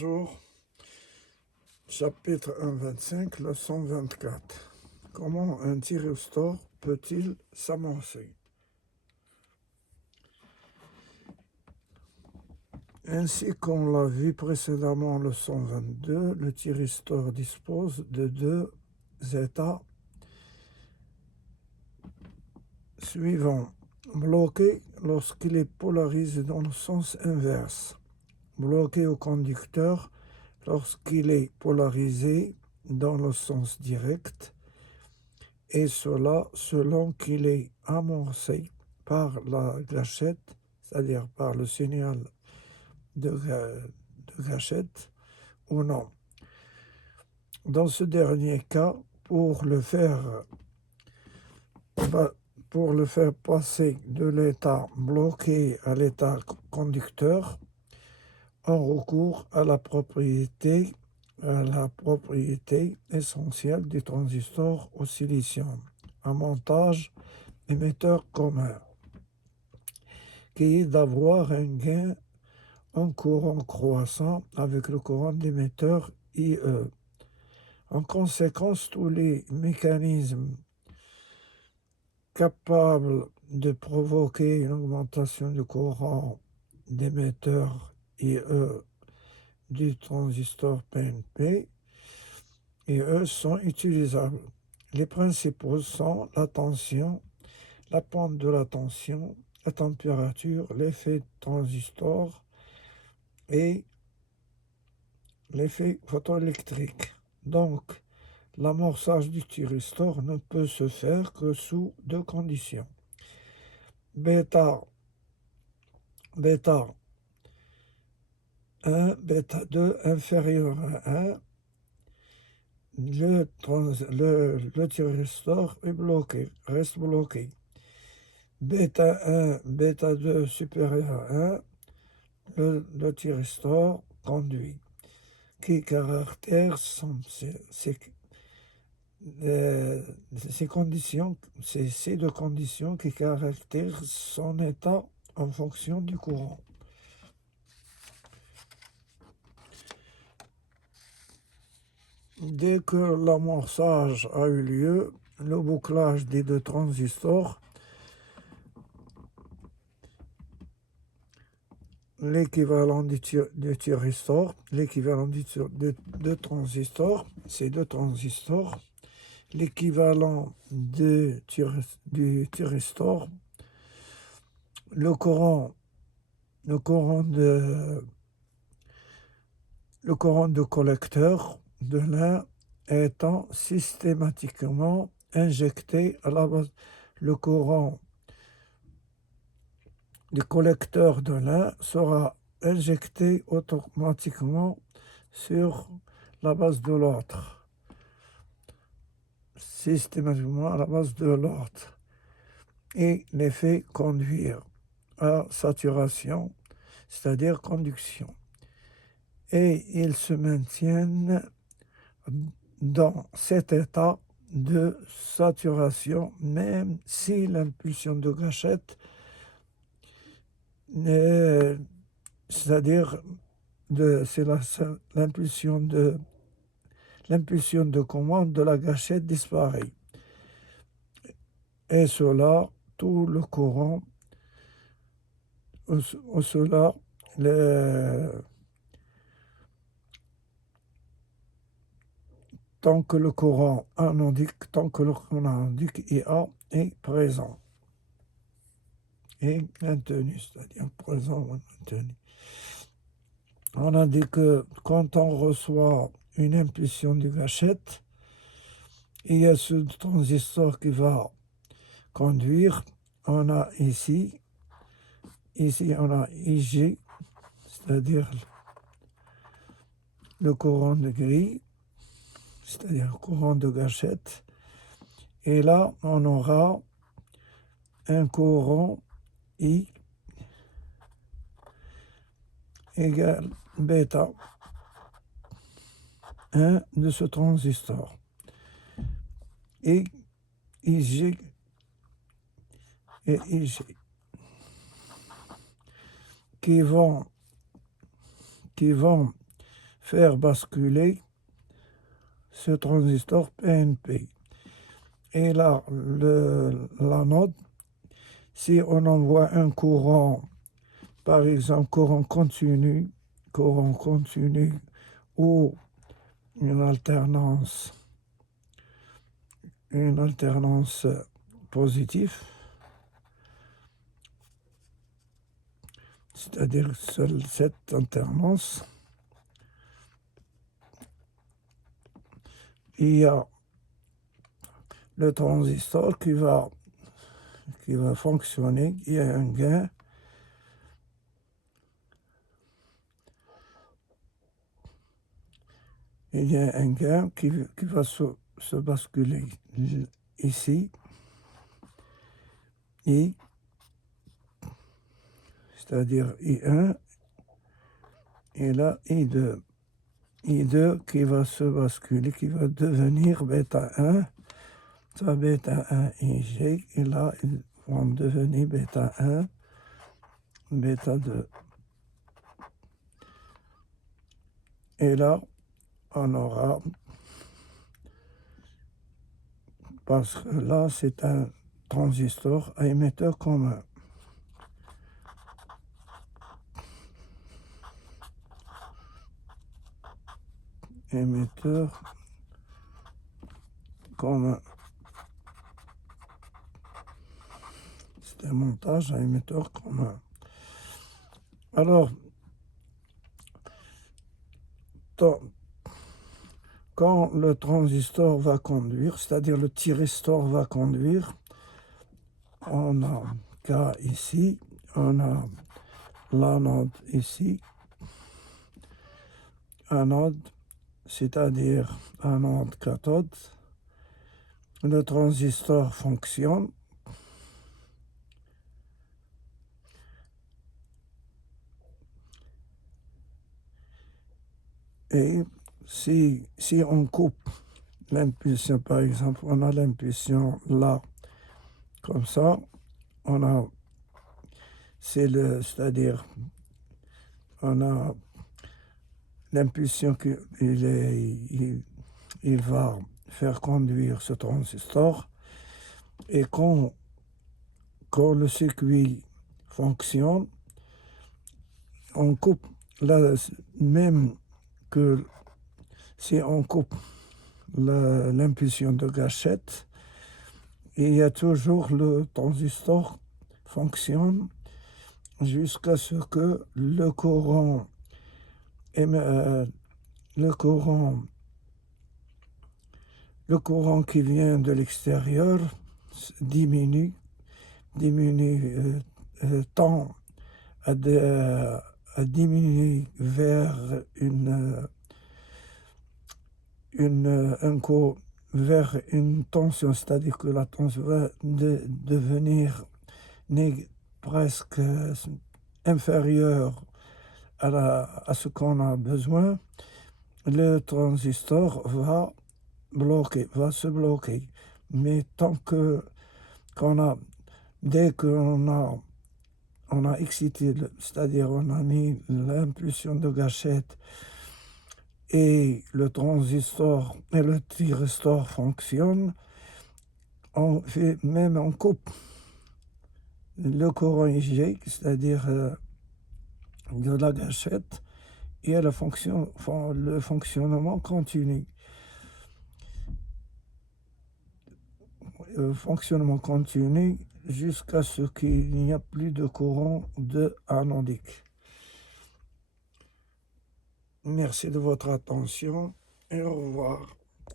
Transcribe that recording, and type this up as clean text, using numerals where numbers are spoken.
Bonjour, chapitre 1.25, leçon 24. Comment un thyristor peut-il s'amorcer? Ainsi qu'on l'a vu précédemment, leçon 22, le thyristor dispose de deux états suivants. Bloqué lorsqu'il est polarisé dans le sens inverse. Bloqué au conducteur lorsqu'il est polarisé dans le sens direct, et cela selon qu'il est amorcé par la gâchette, c'est-à-dire par le signal de gâchette ou non. Dans ce dernier cas, pour le faire passer de l'état bloqué à l'état conducteur, on recourt à la propriété essentielle du transistor au silicium, un montage émetteur commun, qui est d'avoir un gain en courant croissant avec le courant d'émetteur IE. En conséquence, tous les mécanismes capables de provoquer une augmentation du courant d'émetteur IE du transistor PNP IE sont utilisables. Les principaux sont la tension, la pente de la tension, la température, l'effet transistor et l'effet photoélectrique. Donc, l'amorçage du thyristor ne peut se faire que sous deux conditions. Bêta 1, bêta 2 inférieur à 1, le thyristor est bloqué, reste bloqué. Bêta 1, bêta 2 supérieur à 1, le thyristor conduit, qui caractérise ces deux conditions qui caractérisent son état en fonction du courant. Dès que l'amorçage a eu lieu, le bouclage des deux transistors, l'équivalent du thyristor, l'équivalent des deux transistors, ces deux transistors, l'équivalent du thyristor, le courant de collecteur de l'un étant systématiquement injecté à la base. Le courant du collecteur de l'un sera injecté automatiquement sur la base de l'autre, systématiquement à la base de l'autre, et les fait conduire à saturation, c'est-à-dire conduction. Et ils se maintiennent dans cet état de saturation, même si l'impulsion de gâchette, c'est-à-dire c'est l'impulsion de commande de la gâchette disparaît. Et cela, tout le courant, tant que le courant anodique IA est présent et maintenu, c'est-à-dire présent ou maintenu. On a dit que quand on reçoit une impulsion de gâchette, il y a ce transistor qui va conduire. On a ici on a IG, c'est-à-dire le courant de grille, c'est-à-dire le courant de gâchette. Et là, on aura un courant I égale bêta 1 de ce transistor. Et IG et IG qui vont faire basculer ce transistor PNP. Et là, l'anode, si on envoie un courant, par exemple courant continu ou une alternance positive, c'est-à-dire seule cette alternance, il y a le transistor qui va fonctionner, il y a un gain qui va se basculer ici, I, c'est-à-dire I1, et là I2. I2 qui va se basculer, qui va devenir bêta 1, ça bêta 1 IJ, et là ils vont devenir bêta 1, bêta 2. Et là, on aura, parce que là c'est un transistor à émetteur commun. Émetteur commun. C'est un montage à émetteur commun. Alors, quand le transistor va conduire, c'est-à-dire le thyristor va conduire, on a K ici, on a l'anode ici, anode, c'est-à-dire anode cathode, le transistor fonctionne, et si on coupe l'impulsion, par exemple, on a l'impulsion là, comme ça, on a, c'est-à-dire, on a l'impulsion qu'il va faire conduire ce transistor, et quand le circuit fonctionne, on coupe, là, même que si on coupe l'impulsion de gâchette, il y a toujours le transistor fonctionne jusqu'à ce que le courant qui vient de l'extérieur diminue, tend à diminuer vers vers une tension, c'est-à-dire que la tension va devenir presque inférieure à ce qu'on a besoin. Le transistor va se bloquer. Mais dès qu'on a excité, c'est-à-dire on a mis l'impulsion de gâchette et le transistor et le thyristor fonctionnent, on coupe le courant IJ, c'est-à-dire de la gâchette, et le fonctionnement continue. Fonctionnement continu jusqu'à ce qu'il n'y a plus de courant anodique. Merci de votre attention et au revoir.